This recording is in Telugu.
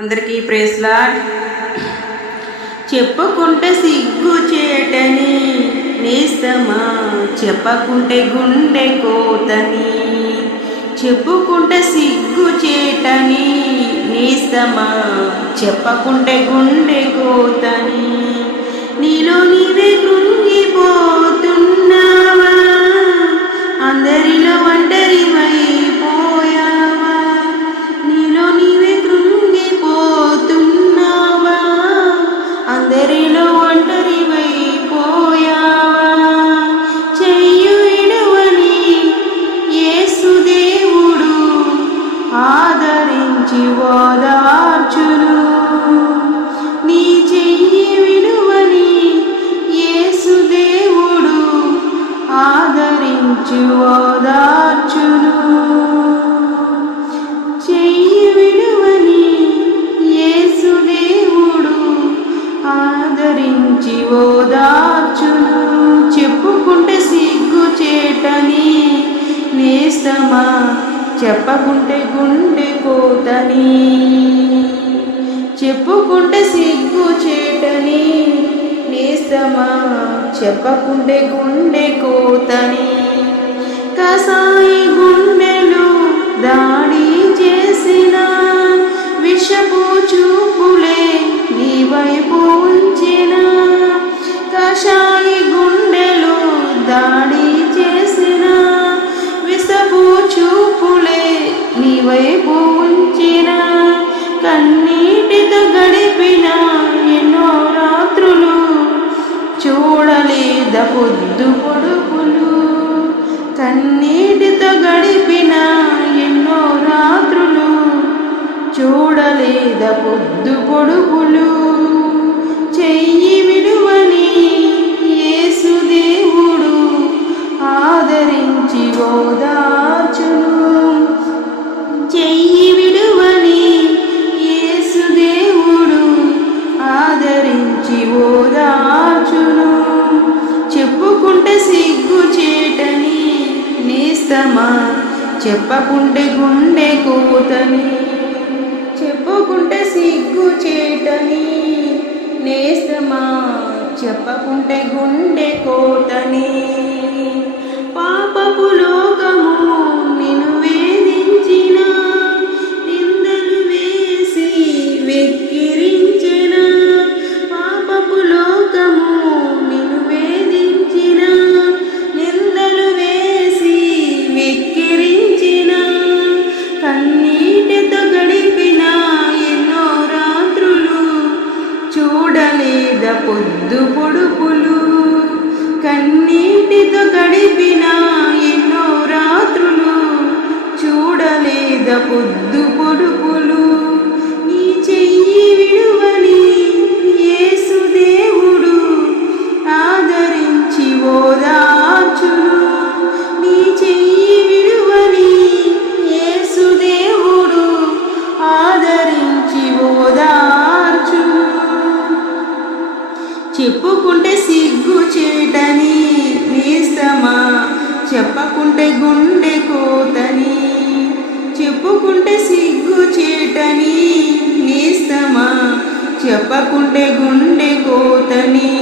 అందరికీ ప్రేస్లా చెప్పుకుంటే సిగ్గు చేటని నేస్తమా చెప్పకుంటే గుండె కోతని. చెప్పుకుంటే సిగ్గు చేటని నేస్తమా చెప్పకుంటే గుండె కోతని. ఓదార్చును నీ చెయ్యి విలువని యేసుదేవుడు ఆదరించి ఓదార్చును చెయ్యి విలువని యేసుదేవుడు ఆదరించి ఓదార్చును చెప్పుకుంటే సిగ్గు చేటని నేస్తమా? చెప్పకుంటే గుండె కోతని చెప్పుకుంటే సిగ్గు చేటని నేస్తమా చెప్పకుంటే గుండె కోతని కసాయి గుండెలు దా చూడలేద పొద్దు పొడుగులు చెయ్యి విడువని యేసుదేవుడు ఆదరించి ఓదాచును చెయ్యి విడువని యేసుదేవుడు ఆదరించి ఓదాచును చెప్పుకుంటే సిగ్గు చేటని నేస్తమా? చెప్పకుంటే గుండె కోతని చెప్పుకుంటే సిగ్గు చేటని నేస్తమా చెప్పకుంటే గుండె కోటని. పాపపులో కన్నీటితో గడిపిన ఎన్నో రాత్రులు చూడలేద పొద్దు పొడుపులు. చెప్పుకుంటే సిగ్గు చేటని నేస్తమా చెప్పకుంటే గుండె కోతని. చెప్పుకుంటే సిగ్గు చేటని నేస్తమా చెప్పకుంటే గుండె కోతని.